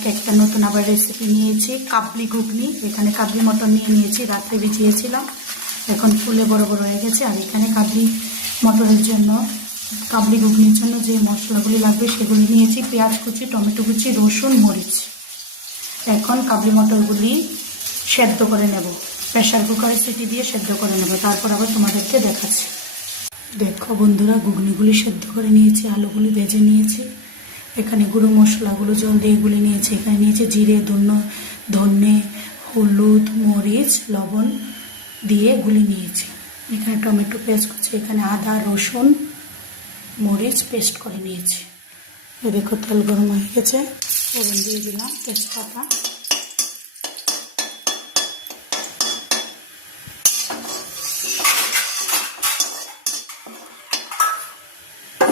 আজকে একটা নতুন আবার রেসিপি নিয়েছি, কাবলি ঘুগনি। এখানে কাবলি মটর নিয়ে নিয়েছি, রাত্রে ভিজিয়েছিলাম, এখন ফুলে বড় বড় হয়ে গেছে। আর এখানে কাবলি মটরের জন্য, কাবলি ঘুগনির জন্য যে মশলাগুলি লাগবে সেগুলি নিয়েছি: পেঁয়াজ কুচি, টমেটো কুচি, রসুন, মরিচ। এখন কাবলি মটরগুলি সেদ্ধ করে নেব, প্রেসার কুকারে সিটি দিয়ে সেদ্ধ করে নেব, তারপর আবার তোমাদেরকে দেখাচ্ছি। দেখো বন্ধুরা, ঘুগনিগুলি সেদ্ধ করে নিয়েছি, আলুগুলি ভেজে নিয়েছি। এখানে গুঁড়ো মশলাগুলো জল দিয়ে গুলে নিয়েছি। এখানে নিয়েছি জিরে, ধনে, হলুদ, মরিচ, লবণ দিয়ে গুলে নিয়েছি। এখানে টমেটো, পেঁয়াজ কুচি, এখানে আদা, রসুন, মরিচ পেস্ট করে নিয়েছি। দেখো তেল গরম হয়ে গেছে, ফোড়ন দিয়ে দিলাম তেজপাতা,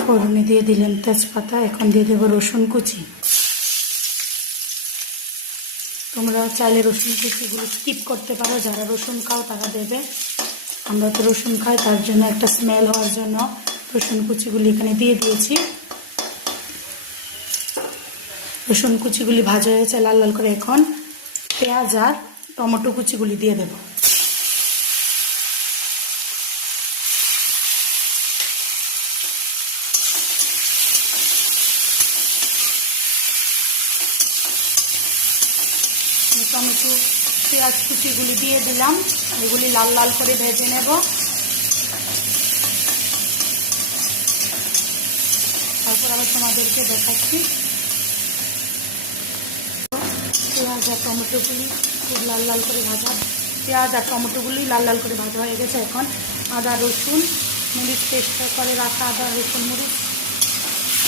ফোড়নে দিয়ে দিলাম তেজপাতা। এখন দিয়ে দেবো রসুন কুচি। তোমরা চাইলে রসুন কুচিগুলো স্কিপ করতে পারো, যারা রসুন খাও তারা দেবে। আমরা তো রসুন খাই, তার জন্য একটা স্মেল হওয়ার জন্য রসুন কুচিগুলি এখানে দিয়ে দিয়েছি। রসুন কুচিগুলি ভাজা হয়েছে লাল লাল করে। এখন পেঁয়াজ আর টমেটো কুচিগুলি দিয়ে দেব। টমেটো পেঁয়াজ কুচিগুলি দিয়ে দিলাম, এগুলি লাল লাল করে ভেজে নেব। তারপর আবার তোমাদেরকে দেখাচ্ছি। পেঁয়াজ আর টমেটোগুলি খুব লাল লাল করে ভাজা, পেঁয়াজ আর টমেটোগুলি লাল লাল করে ভাজা হয়ে গেছে। এখন আদা, রসুন, মরিচ পেস্ট করে রাখা আদা, রসুন, মরিচ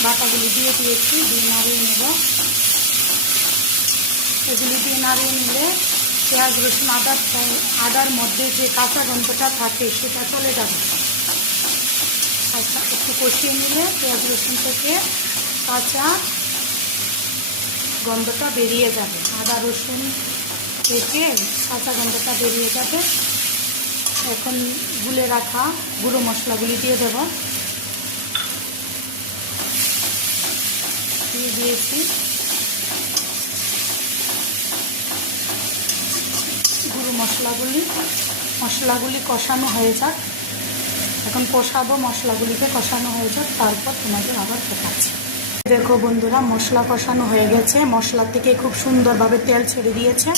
বাটাগুলি দিয়ে দিয়েছি, দিয়ে নাড়িয়ে নেব। এগুলি দিয়ে নাড়িয়ে নিলে পেঁয়াজ, রসুন, আদার মধ্যে যে কাঁচা গন্ধটা থাকে সেটা চলে যাবে। আচ্ছা, একটু কষিয়ে নিলে পেঁয়াজ রসুন থেকে কাঁচা গন্ধটা বেরিয়ে যাবে, আদা রসুন থেকে কাঁচা গন্ধটা বেরিয়ে যাবে। এখন গুলে রাখা গুঁড়ো মশলাগুলি দিয়ে দেব, দিয়ে দিয়েছি। গুঁড়ো মশলাগুলি কষানো হয়ে যাক, এখন কষাবো, মশলাগুলিকে কষানো হয়ে যাক, তারপর তোমাদের আবার দেখাচ্ছি। দেখো বন্ধুরা, মশলা কষানো হয়ে গেছে, মশলা থেকে খুব সুন্দরভাবে তেল ছেড়ে দিয়েছে।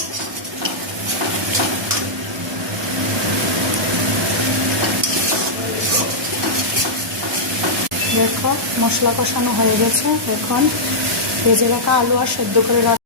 দেখো মশলা কষানো হয়ে গেছে। এখন ভেজে রাখা আলু আর সেদ্ধ করে